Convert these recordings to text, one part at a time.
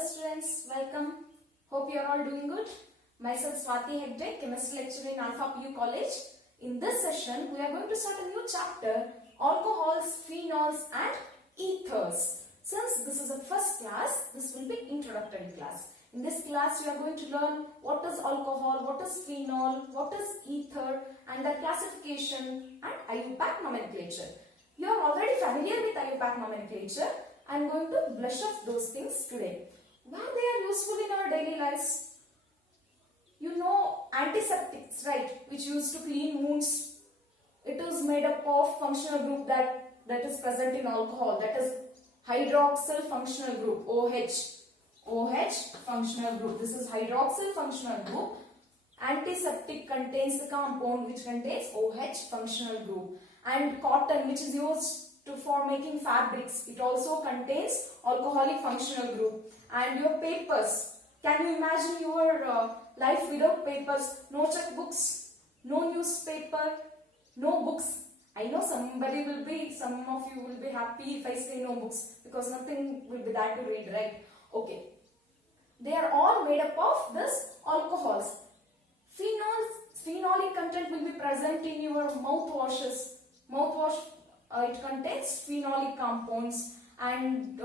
students, welcome. Hope you are all doing good. Myself Swati Hegde, chemistry lecturer in Alpha PU College. In this session, we are going to start a new chapter, alcohols, phenols and ethers. Since this is a first class, this will be introductory class. In this class, you are going to learn what is alcohol, what is phenol, what is ether and their classification and IUPAC nomenclature. You are already familiar with IUPAC nomenclature. I am going to brush off those things today. Why they are useful in our daily lives? You know antiseptics, right, which used to clean wounds. It is made up of functional group that is present in alcohol, that is hydroxyl functional group, OH. OH functional group. This is hydroxyl functional group. Antiseptic contains the compound which contains OH functional group. And cotton, which is used for making fabrics, it also contains alcoholic functional group. And your papers, can you imagine your life without papers? No checkbooks, no newspaper, no books. I know some of you will be happy if I say no books, because nothing will be there to read, right? Okay, they are all made up of this alcohols. Phenolic content will be present in your mouthwashes. Mouthwash, it contains phenolic compounds, and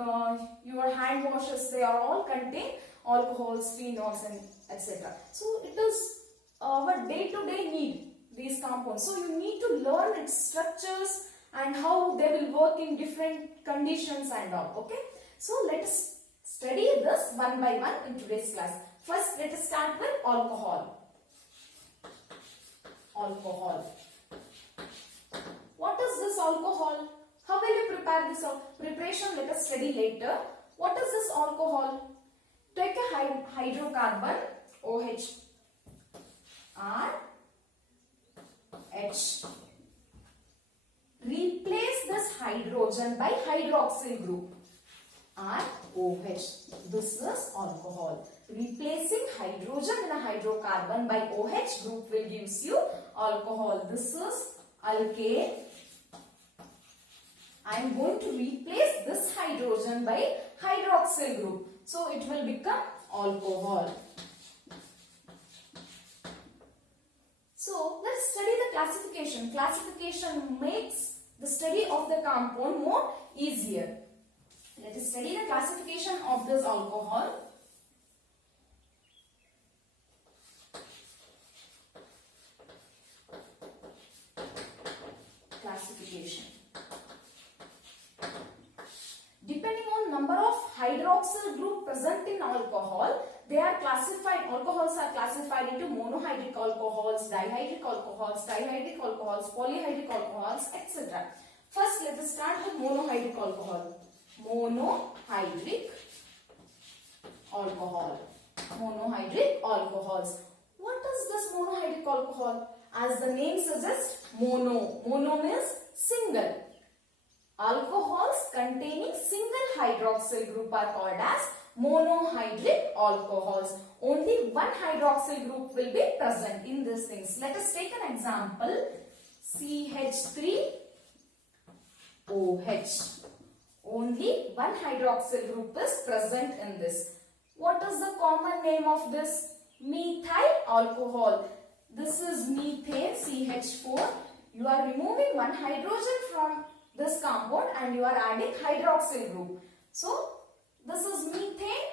your hand washes, they are all contain alcohols, phenols and etc. So it is our day-to-day need, these compounds. So you need to learn its structures and how they will work in different conditions and all. Okay. So let us study this one by one in today's class. First, let us start with alcohol. Alcohol. What is this alcohol? How will you prepare this? Preparation let us study later. What is this alcohol? Take a hydrocarbon, OH, R, H. Replace this hydrogen by hydroxyl group, R, OH. This is alcohol. Replacing hydrogen in a hydrocarbon by OH group will gives you alcohol. This is alkane. I am going to replace this hydrogen by hydroxyl group. So it will become alcohol. So let's study the classification. Classification makes the study of the compound more easier. Let us study the classification of this alcohol. Classification. Depending on number of hydroxyl group present in alcohol, they are classified. Alcohols are classified into monohydric alcohols, dihydric alcohols, trihydric alcohols, polyhydric alcohols, etc. First, let us start with monohydric alcohol. Monohydric alcohol. Monohydric alcohols. What is this monohydric alcohol? As the name suggests, mono. Mono means single. Alcohols containing single hydroxyl group are called as monohydric alcohols. Only one hydroxyl group will be present in these things. Let us take an example. CH3OH. Only one hydroxyl group is present in this. What is the common name of this? Methyl alcohol. This is methane, CH4. You are removing one hydrogen from this compound and you are adding hydroxyl group. So this is methane.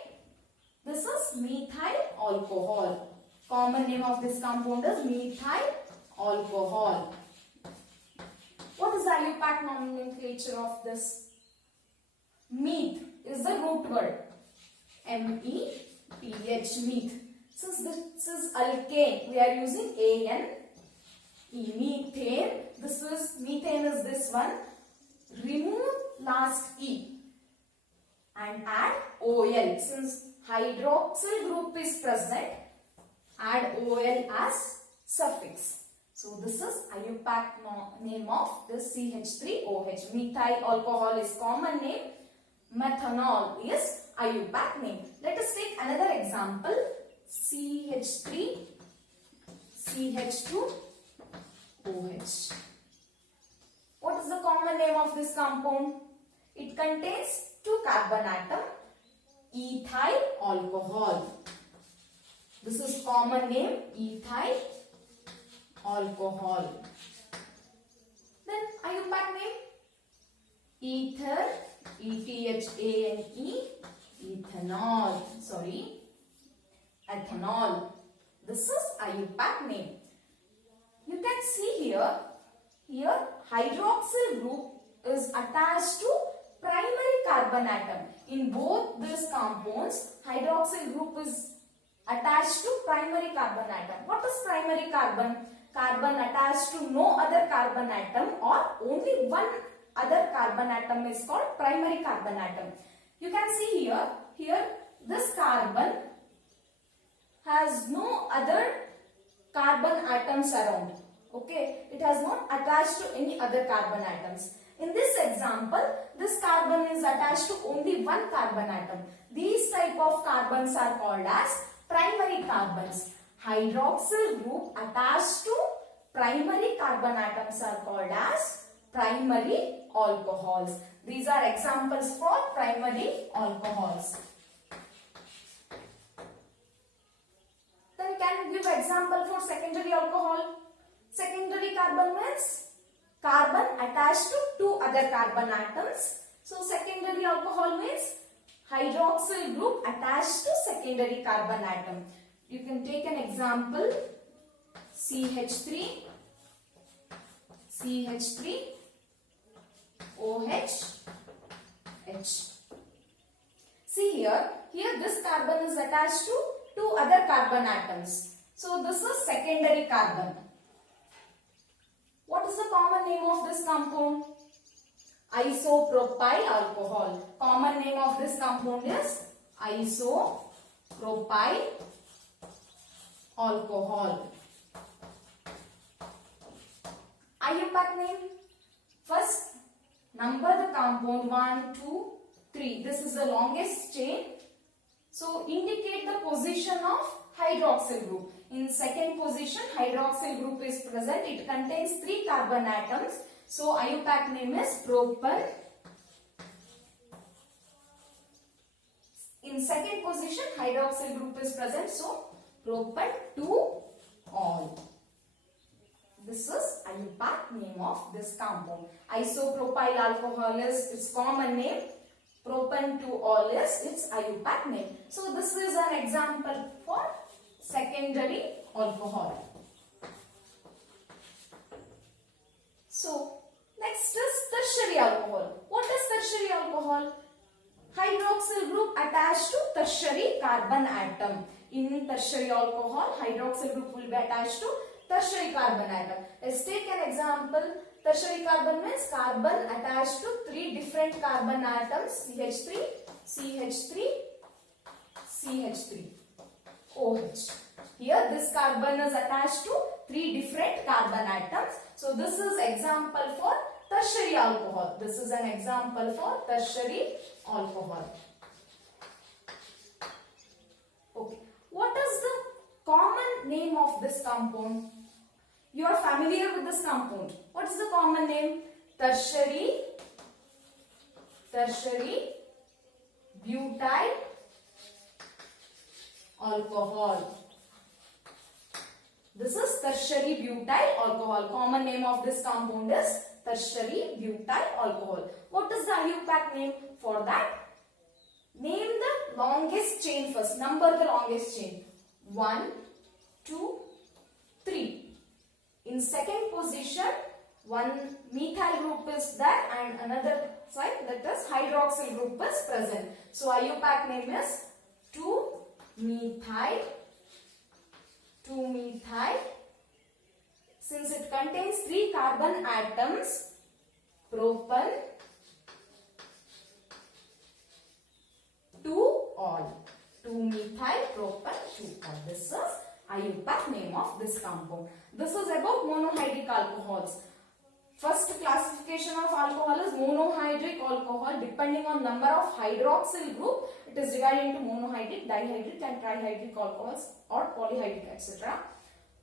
This is methyl alcohol. Common name of this compound is methyl alcohol. What is the IUPAC nomenclature of this? Meth is the root word. METH, meth. Since this is alkane, we are using AN. Methane. This is methane is this one. Remove last E and add OL. Since hydroxyl group is present, add OL as suffix. So this is IUPAC name of this CH3OH. Methyl alcohol is common name. Methanol is IUPAC name. Let us take another example. CH3, CH2, OH. What is the common name of this compound? It contains two carbon atoms, ethyl alcohol. This is common name ethyl alcohol. Then IUPAC name ether, ETHANE, ethanol. Sorry, ethanol. This is IUPAC name. You can see here hydroxyl group is attached to primary carbon atom. In both these compounds, hydroxyl group is attached to primary carbon atom. What is primary carbon? Carbon attached to no other carbon atom or only one other carbon atom is called primary carbon atom. You can see here this carbon has no other carbon atoms around. Okay, it has not attached to any other carbon atoms. In this example, this carbon is attached to only one carbon atom. These type of carbons are called as primary carbons. Hydroxyl group attached to primary carbon atoms are called as primary alcohols. These are examples for primary alcohols. Then can you give example for secondary alcohol? Secondary carbon means carbon attached to two other carbon atoms. So secondary alcohol means hydroxyl group attached to secondary carbon atom. You can take an example CH3, OH, H. See here this carbon is attached to two other carbon atoms. So this is secondary carbon. What is the common name of this compound? Isopropyl alcohol. Common name of this compound is isopropyl alcohol. IUPAC name. First, number the compound 1, 2, 3. This is the longest chain. So, indicate the position of hydroxyl group. In second position, hydroxyl group is present. It contains 3 carbon atoms. So, IUPAC name is propan. In second position, hydroxyl group is present. So, propan 2-ol. This is IUPAC name of this compound. Isopropyl alcohol is its common name. Propan 2-ol is its IUPAC name. So, this is an example for secondary alcohol. So, next is tertiary alcohol. What is tertiary alcohol? Hydroxyl group attached to tertiary carbon atom. In tertiary alcohol, hydroxyl group will be attached to tertiary carbon atom. Let's take an example. Tertiary carbon means carbon attached to 3 different carbon atoms, CH3, CH3, CH3, OH. Here this carbon is attached to 3 different carbon atoms. So this is example for tertiary alcohol. This is an example for tertiary alcohol. Okay. What is the common name of this compound? You are familiar with this compound. What is the common name? Tertiary butyl alcohol. This is tertiary butyl alcohol. Common name of this compound is tertiary butyl alcohol. What is the IUPAC name for that? Name the longest chain first. Number the longest chain. 1, 2, 3. In second position, one methyl group is there and another side, that is hydroxyl group is present. So IUPAC name is 2-methyl. Since it contains 3 carbon atoms, propan 2-ol. 2-methyl propan 2-ol. This is IUPAC name of this compound. This is about monohydric alcohols. First classification of alcohol is monohydric alcohol. Depending on number of hydroxyl group, it is divided into monohydric, dihydric and trihydric alcohols or polyhydric, etc.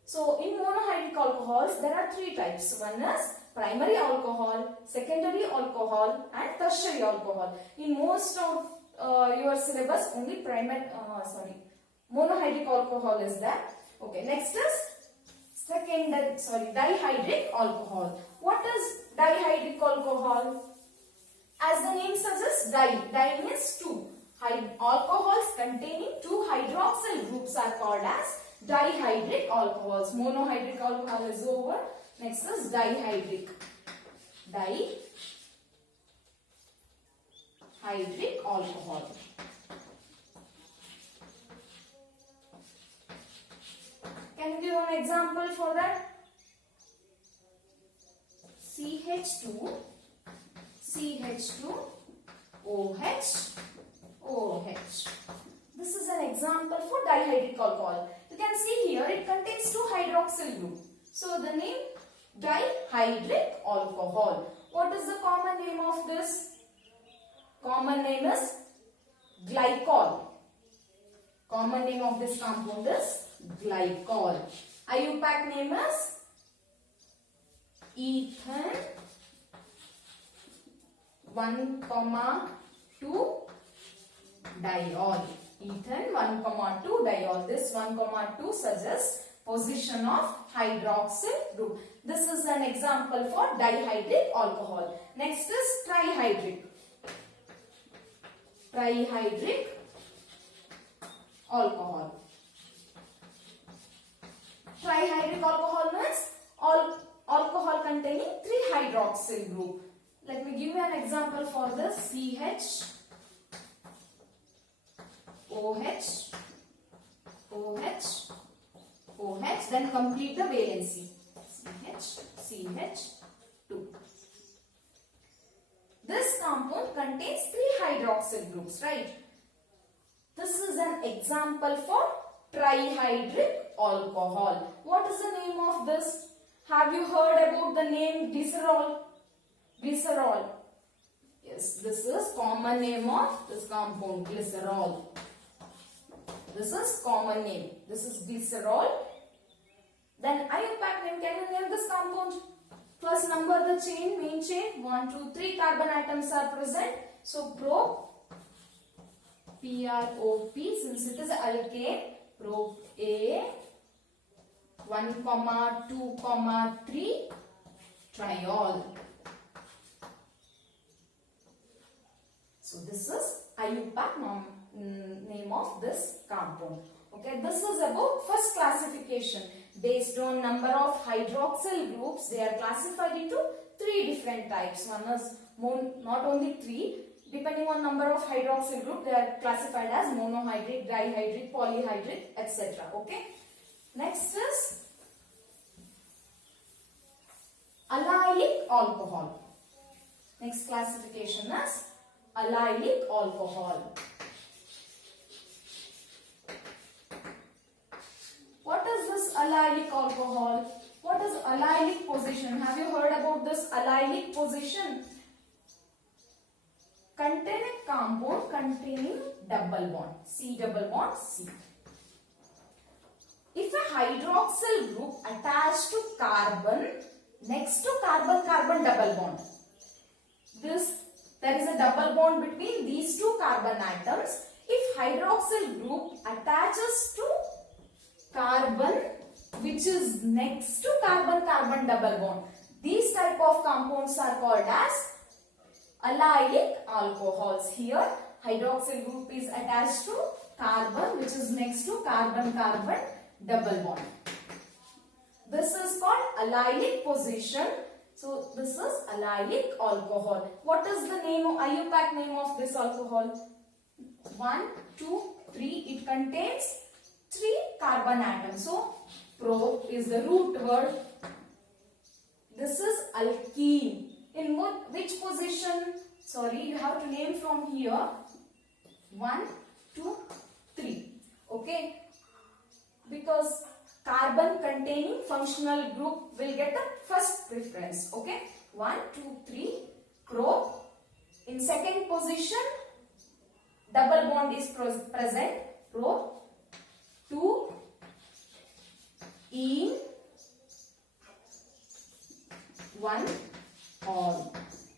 So in monohydric alcohols, there are 3 types. One is primary alcohol, secondary alcohol and tertiary alcohol. In most of your syllabus, only monohydric alcohol is there. Okay, next is dihydric alcohol. What is dihydric alcohol? As the name suggests, di means two. Alcohols containing two hydroxyl groups are called as dihydric alcohols. Monohydric alcohol is over. Next is dihydric. Dihydric alcohol. Can you give an example for that? CH2, OH, OH. This is an example for dihydric alcohol. You can see here it contains two hydroxyl group. So the name dihydric alcohol. What is the common name of this? Common name is glycol. Common name of this compound is glycol. IUPAC name is ethan 1,2 diol. Ethan 1,2 diol. This 1,2 suggests position of hydroxyl group. This is an example for dihydric alcohol. Next is trihydric. Trihydric alcohol. Trihydric alcohol means alcohol containing three hydroxyl group. Let me give you an example for this. CH, OH, OH, OH. Then complete the valency. CH, CH2. This compound contains three hydroxyl groups, right? This is an example for trihydric alcohol. What is the name of this? Have you heard about the name glycerol? Glycerol. Yes, this is common name of this compound, glycerol. This is common name. This is glycerol. Then IUPAC name, can you name this compound? First number the chain, main chain. 1, 2, 3 carbon atoms are present. So prop, PROP, since it is alkane, prop A, 1, 2, 3 triol. So this is IUPAC name of this compound. Okay, this is about first classification. Based on number of hydroxyl groups, they are classified into three different types. One is not only three, depending on number of hydroxyl group, they are classified as monohydric, dihydric, polyhydric, etc. Okay. Next is allylic alcohol. Next classification is allylic alcohol. What is this allylic alcohol? What is allylic position? Have you heard about this allylic position? Contain a compound containing double bond, C double bond C. If a hydroxyl group attached to carbon next to carbon-carbon double bond, there is a double bond between these two carbon atoms. If hydroxyl group attaches to carbon which is next to carbon-carbon double bond, these type of compounds are called as allylic alcohols. Here hydroxyl group is attached to carbon which is next to carbon-carbon double bond. This is called allylic position. So this is allylic alcohol. What is the name of IUPAC name of this alcohol? 1, 2, 3. It contains 3 carbon atoms. So pro is the root word. This is alkene. In which position? Sorry, you have to name from here. 1, 2, 3. Okay. Because carbon containing functional group will get the first preference. Okay. 1, 2, 3. Pro. In second position, double bond is present. Pro. 2. In 1. All.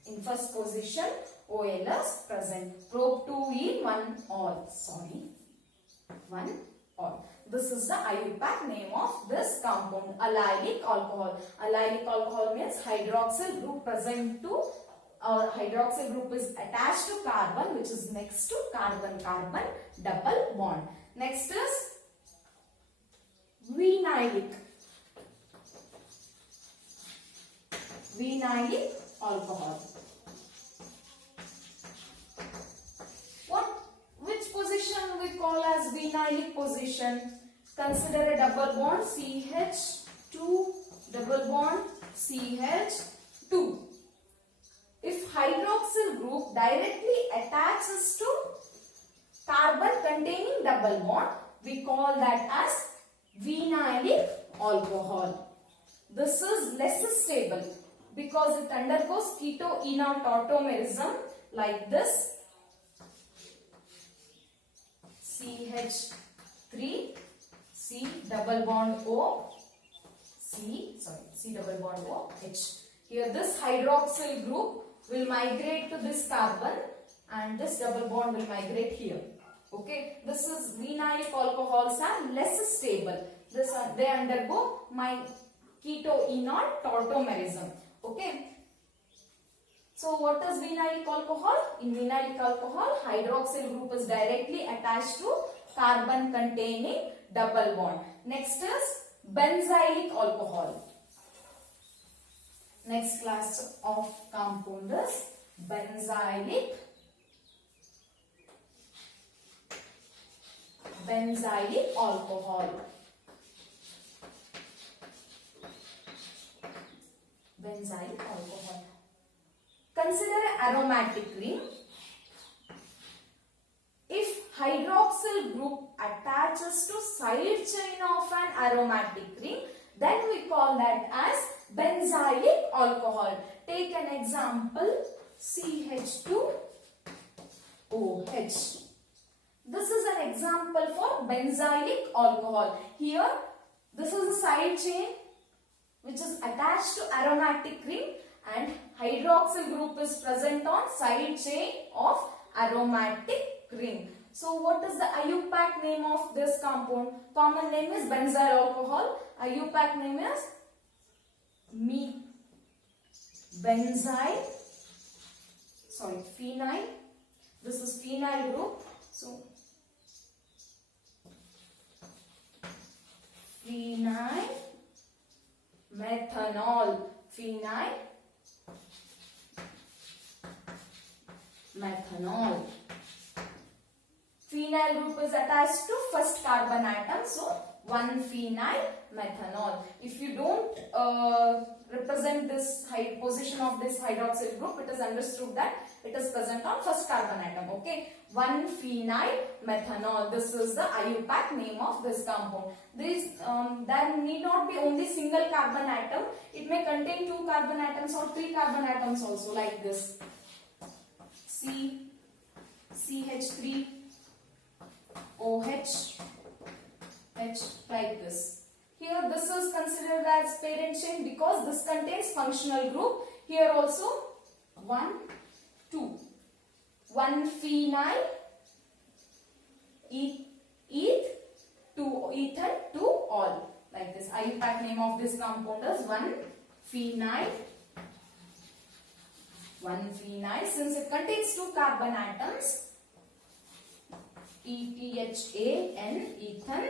In first position, OL is present. Prop 2E 1 all. Sorry. 1 all. This is the IUPAC name of this compound, allylic alcohol. Allylic alcohol means hydroxyl group present to hydroxyl group is attached to carbon which is next to carbon-carbon double bond. Next is vinylic. Vinylic alcohol. Which position we call as vinylic position? Consider a double bond CH2 double bond CH2. If hydroxyl group directly attaches to carbon containing double bond, we call that as vinylic alcohol. This is less stable because it undergoes keto-enol tautomerism like this. CH3 C double bond O C double bond O H. Here this hydroxyl group will migrate to this carbon and this double bond will migrate here. Okay, this is vinylic alcohols are less stable. They undergo keto-enol tautomerism. Okay. So what is vinylic alcohol? In vinylic alcohol, hydroxyl group is directly attached to carbon containing double bond. Next is benzylic alcohol. Next class of compound is benzylic alcohol. Benzylic alcohol. Consider an aromatic ring. If hydroxyl group attaches to side chain of an aromatic ring, then we call that as benzylic alcohol. Take an example, CH2OH. This is an example for benzylic alcohol. Here, this is a side chain which is attached to aromatic ring and hydroxyl group is present on side chain of aromatic ring. So what is the IUPAC name of this compound? Common name is benzyl alcohol. IUPAC name is phenyl. This is phenyl group. So phenyl methanol. Phenyl methanol. Phenyl group is attached to first carbon atom, so 1-phenyl methanol. If you don't represent this position of this hydroxyl group, it is understood that it is present on first carbon atom. Okay, 1-phenyl methanol. This is the IUPAC name of this compound. There need not be only single carbon atom. It may contain 2 carbon atoms or 3 carbon atoms also, like this. CH3 OH H, like this. Here this is considered as parent chain because this contains functional group. Here also 1, 2. 1-phenyl eth 2 ether 2 all, like this. IUPAC name of this compound is 1-phenyl. 1-phenyl, since it contains 2 carbon atoms, ETHAN, ethan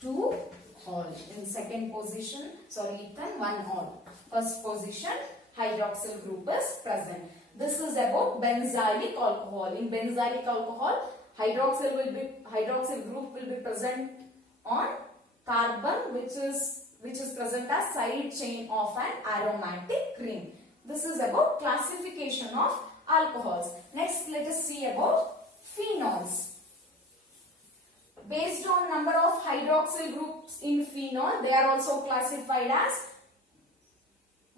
2 all. In second position, ethan 1 all. First position, hydroxyl group is present. This is about benzylic alcohol. In benzylic alcohol, hydroxyl group will be present on carbon, which is present as side chain of an aromatic ring. This is about classification of alcohols. Next, let us see about phenols. Based on number of hydroxyl groups in phenol, they are also classified as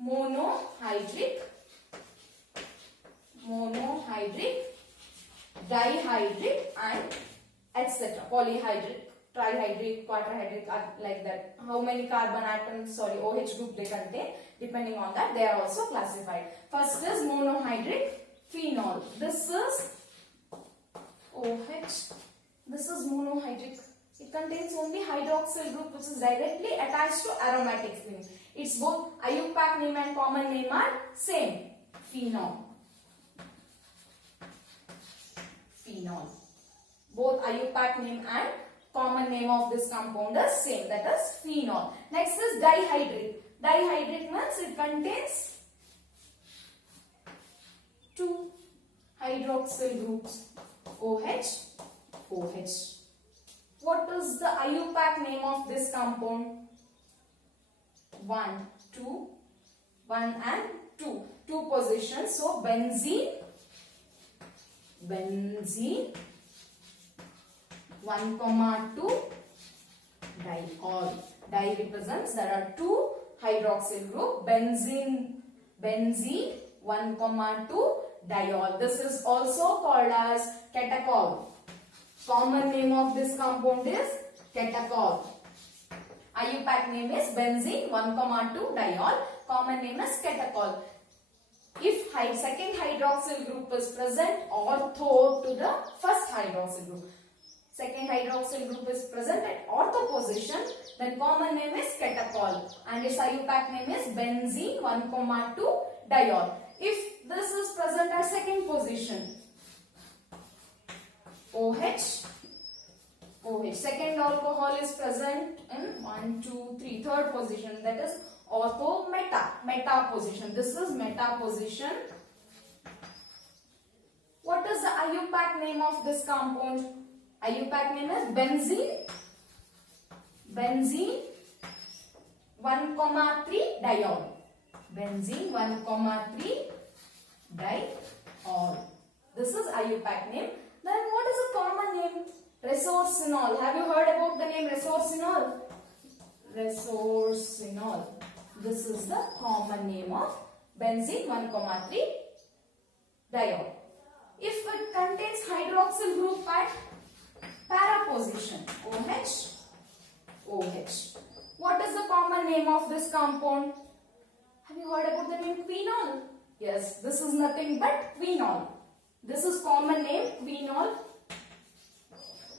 monohydric, dihydric and etc. Polyhydric, trihydric, quadrahydric, like that. How many carbon atoms, OH group they contain, depending on that they are also classified. First is monohydric phenol. This is OH. This is monohydric. It contains only hydroxyl group which is directly attached to aromatic ring. Its both IUPAC name and common name are same. Phenol. Phenol. Both IUPAC name and common name of this compound is same, that is phenol. Next is dihydric. Dihydric means it contains two hydroxyl groups, OH, OH. What is the IUPAC name of this compound? 1, 2, 1 and 2. Two positions. So benzene, benzene, 1, 2, diol. Di represents there are two hydroxyl group. Benzene, benzene, 1, 2, diol. This is also called as catechol. Common name of this compound is catechol. IUPAC name is benzene 1, 2 diol. Common name is catechol. If second hydroxyl group is present ortho to the first hydroxyl group, second hydroxyl group is present at ortho position, then common name is catechol and its IUPAC name is benzene 1, 2 diol. If this is present at second position, OH, OH. Second alcohol is present in 1, 2, 3, third position, that is ortho meta position. This is meta position. What is the IUPAC name of this compound? IUPAC name is benzene, benzene 1, 3 diol. Benzene 1, 3 diol. This is IUPAC name. Then what is the common name? Resorcinol. Have you heard about the name resorcinol? Resorcinol. This is the common name of benzene 1, 3 diol. If it contains hydroxyl group at para position, OH, OH. What is the common name of this compound? Have you heard about the name phenol? Yes, this is nothing but phenol. This is common name phenol.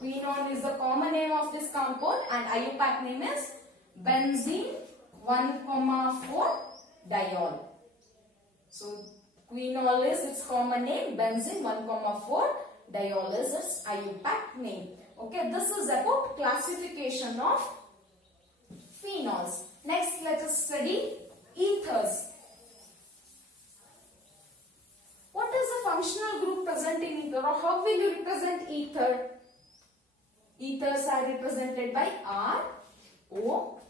Phenol is the common name of this compound and IUPAC name is benzene 1, 4 diol. So phenol is its common name, benzene 1, 4 diol is its IUPAC name. Okay, this is about classification of phenols. Next, let us study ethers. What is the functional group present in ether, or how will you represent ether? Ethers are represented by R, O,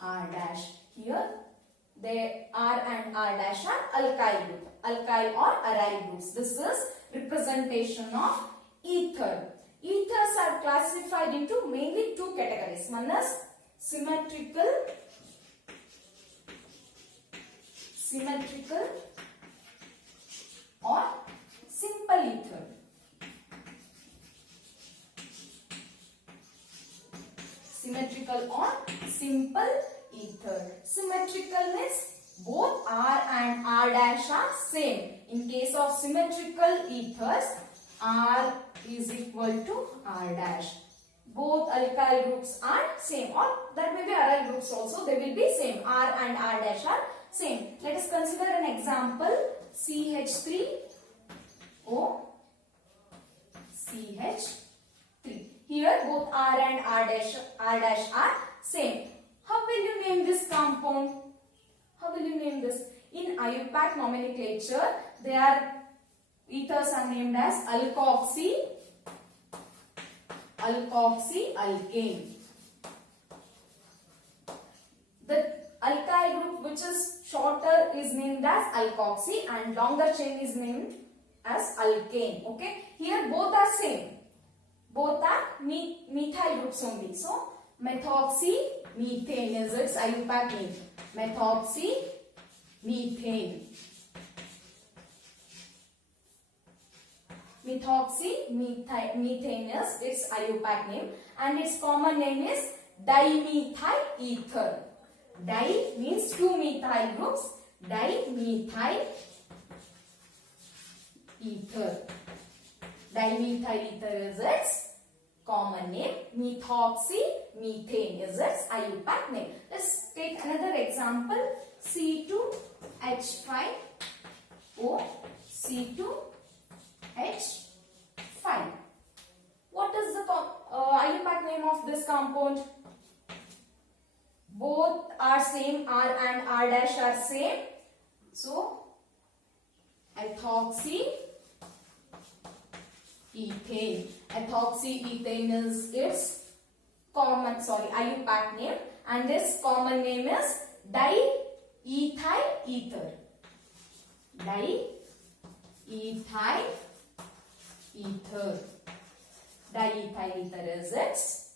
R dash. Here, they R and R dash are alkyl group, alkyl or aryl groups. This is representation of ether. Ethers are classified into mainly two categories. One is symmetrical or simple ether. Symmetrical or simple ether. Symmetrical means both R and R dash are same. In case of symmetrical ethers, R is equal to R dash. Both alkyl groups are same, or that may be aryl groups also, they will be same. R and R dash are same. Let us consider an example. CH3O, CH3. Here both R and R dash are same. How will you name this compound? How will you name this? In IUPAC nomenclature, ethers are named as alkoxy-alkane. The alkyl group which is shorter is named as alkoxy and longer chain is named as alkane. Okay. Here both are same. Both are methyl groups only. So methoxy-methane is its IUPAC name. Methoxy-methane. Methoxy-methane is its IUPAC name and its common name is dimethyl ether. Di means two methyl groups. Dimethyl ether. Dimethyl ether is its common name. Methoxymethane is its IUPAC name. Let's take another example. C2H5O, C2H5. What is the IUPAC name of this compound? Both are same, R and R dash are same. So, ethoxyethane. Ethoxyethane is its IUPAC name, and this common name is diethyl ether. Diethyl ether. Diethyl ether is its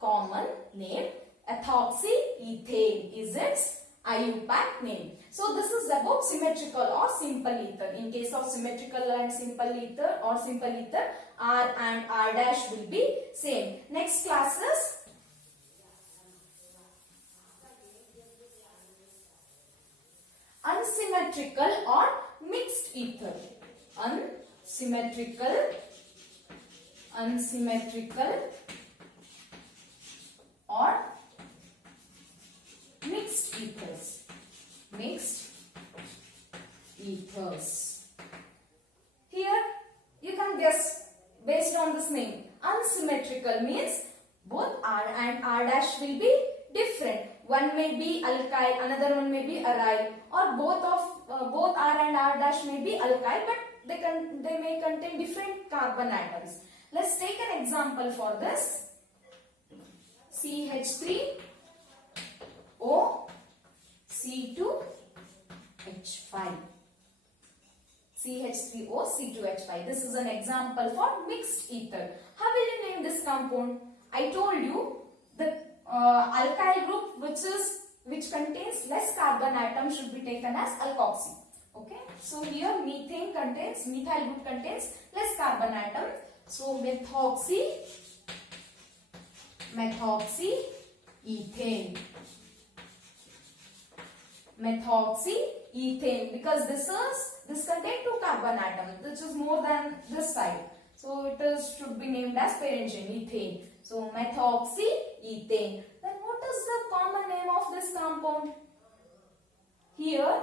common name. Ethoxyethane is its IUPAC name. So this is about symmetrical or simple ether. In case of symmetrical and simple ether or simple ether, R and R dash will be same. Next class is unsymmetrical or mixed ether. Unsymmetrical or mixed ethers. Mixed ethers. Here you can guess based on this name. Unsymmetrical means both R and R dash will be different. One may be alkyl, another one may be aryl, or both R and R dash may be alkyl, but they may contain different carbon atoms. Let's take an example for this. CH3O, C2H5. CH3O, C2H5. This is an example for mixed ether. How will you name this compound? I told you the alkyl group which contains less carbon atoms should be taken as alkoxy. Okay. So here methyl group contains less carbon atom. So methoxyethane. Methoxyethane, because this contains 2 carbon atoms, which is more than this side. So it should be named as parent chain, ethane. So methoxyethane. Then what is the common name of this compound? Here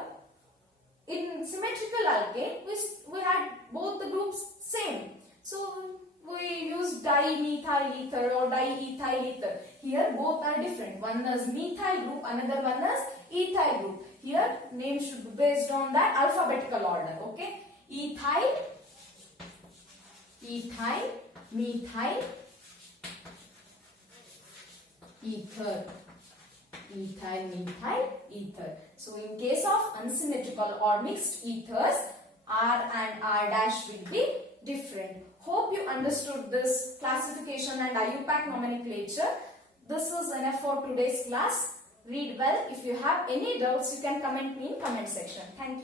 in symmetrical alkane we had both the groups same. So we use dimethyl ether or diethyl ether. Here both are different. One is methyl group, another one is ethyl group. Here name should be based on that alphabetical order. Okay. Ethyl, methyl, ether. Ethyl, methyl, ether. So in case of unsymmetrical or mixed ethers, R and R dash will be different. Hope you understood this classification and IUPAC nomenclature. This is enough for today's class. Read well. If you have any doubts, you can comment me in comment section. Thank you.